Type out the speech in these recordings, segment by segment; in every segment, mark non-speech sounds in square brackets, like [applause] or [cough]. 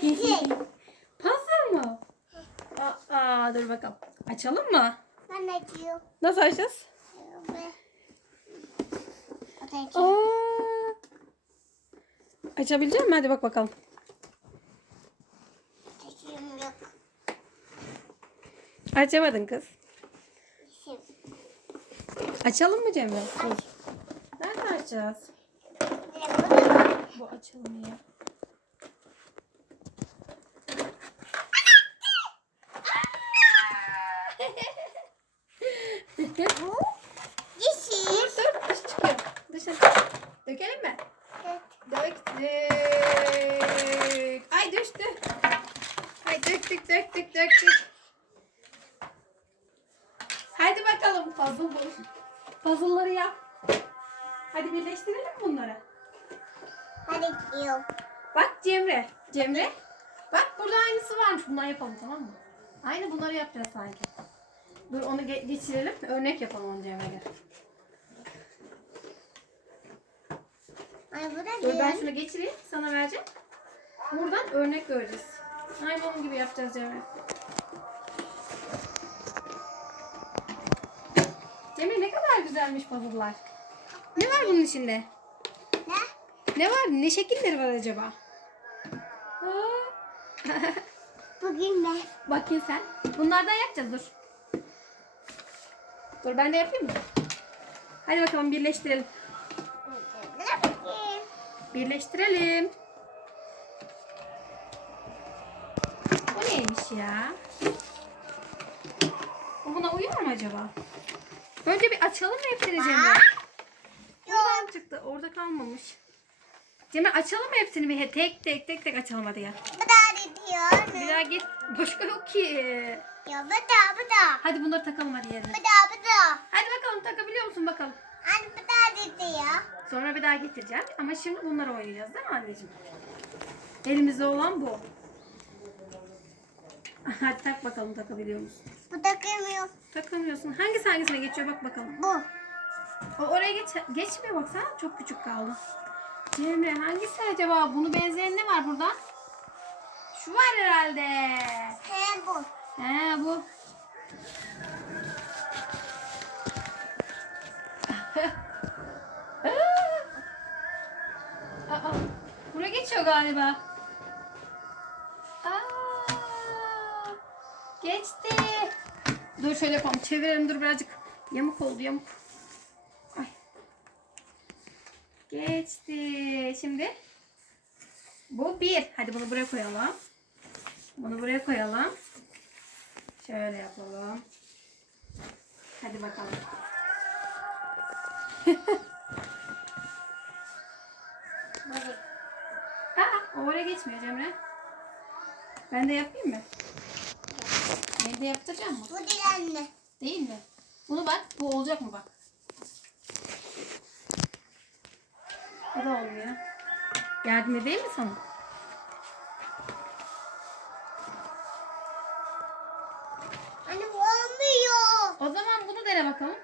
Puzzle mı? Aa, dur bakalım. Açalım mı? Ben açıyorum. Nasıl açacağız? Aa. Açabilecek misin? Hadi bak bakalım. Açamadın kız. Açalım mı Cemre? Dur. Nerede açacağız? Bu açılmıyor. Bu dur yeşil. dur dış çıkıyor. Dışarı. Dökelim mi? Evet. Döktük. Ay düştü. Ay döktük döktük döktük. Hadi bakalım puzzle bul. Puzzle'ları yap. Hadi birleştirelim bunları. Hadi yiyorum. Bak Cemre. Cemre. Bak burada aynısı varmış. Bunları yapalım tamam mı? Aynı bunları yapacağız sanki. Dur onu ge- geçirelim. Örnek yapalım onu Cemre'yle. Ay bu da Dur ben şunu geçireyim. Sana vereceğim. Buradan örnek göreceğiz. Aynı onun gibi yapacağız Cemre. Cemre ne kadar güzelmiş puzzle'lar. Ne var bunun içinde? Ne? Ne var? Ne şekilleri var acaba? [laughs] Bugün ne? Bakayım sen. Bunlardan yapacağız dur. Dur ben de yapayım mı? Hadi bakalım birleştirelim. Birleştirelim. Bu neymiş ya? Bu buna uyuyor mu acaba? Önce bir açalım mı hepsini Cemre? Oradan çıktı. Orada kalmamış. Cemre açalım mı hepsini bir tek tek tek tek açalım hadi ya. Bu da diyor. Bir daha git. Başka yok ki. Ya bu da bu da. Hadi bunları takalım hadi yerine. Bu da bu da. Hadi bakalım takabiliyor musun bakalım. Anne bu da diyor. Sonra bir daha getireceğim. Ama şimdi bunları oynayacağız değil mi anneciğim? Elimizde olan bu. [laughs] Hadi tak bakalım takabiliyor musun? Bu da kırmıyor. Takamıyorsun. Hangisi hangisine geçiyor bak bakalım. Bu. O oraya geç geçmiyor baksana. Çok küçük kaldı. Cemre hangisi acaba? Bunu benzeyen ne var burada? Şu var herhalde. He bu. He bu. Aa, buraya geçiyor galiba. Aa, geçti. Dur şöyle yapalım. Çevirelim dur birazcık. Yamuk oldu yamuk. Ay. Geçti. Şimdi bu bir. Hadi bunu buraya koyalım. Bunu buraya koyalım. Şöyle yapalım. Hadi bakalım. [laughs] Aa, o oraya geçmiyor Cemre. Ben de yapayım mı? Ben de yaptıracağım mı? Bu değil anne. Değil mi? Bunu bak. Bu olacak mı bak. Bu da olmuyor. Yardım edeyim mi sana? Anne bu olmuyor. O zaman bunu dene bakalım.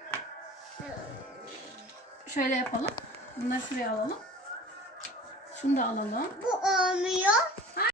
Şöyle yapalım. Bunları şuraya alalım. Şunu da alalım. Bu olmuyor.